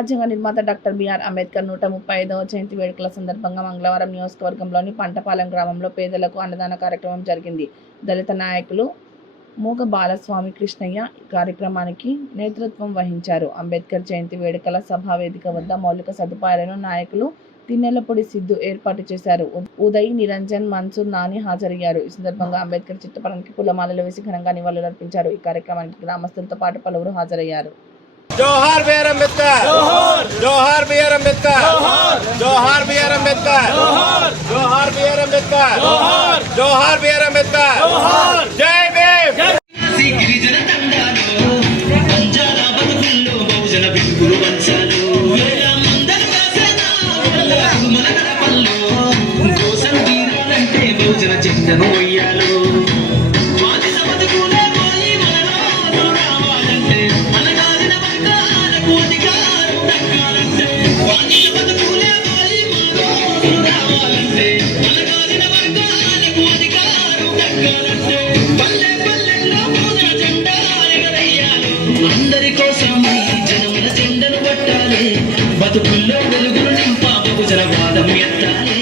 రాజ్యాంగ నిర్మాత doctor BR Ambedkar 135వ జయంతి వేడుకల సందర్భంగా మంగళవారం నియోజకవర్గంలోని పంటపాలెం గ్రామంలో పేదలకు అన్నదాన కార్యక్రమం జరిగింది. దళిత నాయకులు మూగ బాలస్వామి కృష్ణయ్య కార్యక్రమానికి నేతృత్వం వహించారు. అంబేద్కర్ జయంతి వేడుకల సభా వేదిక వద్ద మౌలిక సదుపాయాలను నాయకులు తిన్నెలపూడి సిద్ధు ఏర్పాటు చేశారు. ఉదయ్, నిరంజన్, మన్సూర్, నాని హాజరయ్యారు. ఈ సందర్భంగా అంబేద్కర్ చిత్రపటానికి పూలమాలలు వేసి ఘనంగా నివాళులర్పించారు. ఈ కార్యక్రమానికి గ్రామస్తులతో పాటు పలువురు హాజరయ్యారు. जोहार बी आर अंबेडकर, जोहार बी आर अंबेडकर, जोहार बी आर अंबेडकर, जोहार बी आर अंबेडकर, जोहार बी आर अंबेडकर, जय भीम। గిరిజన తండాలో పంజాల బతుకుల్లో బహుజన బిక్కులు వంచాలు వేల మందల కాసన మన గడపల్లో కోసం వీరాలంటే బహుజన చెందను అయ్యాలు అందరి కోసం జనముల చెండను పట్టాలి బతుకుల్లో వెలుగులు నింపా బహుజన వాదం ఎత్తాలి.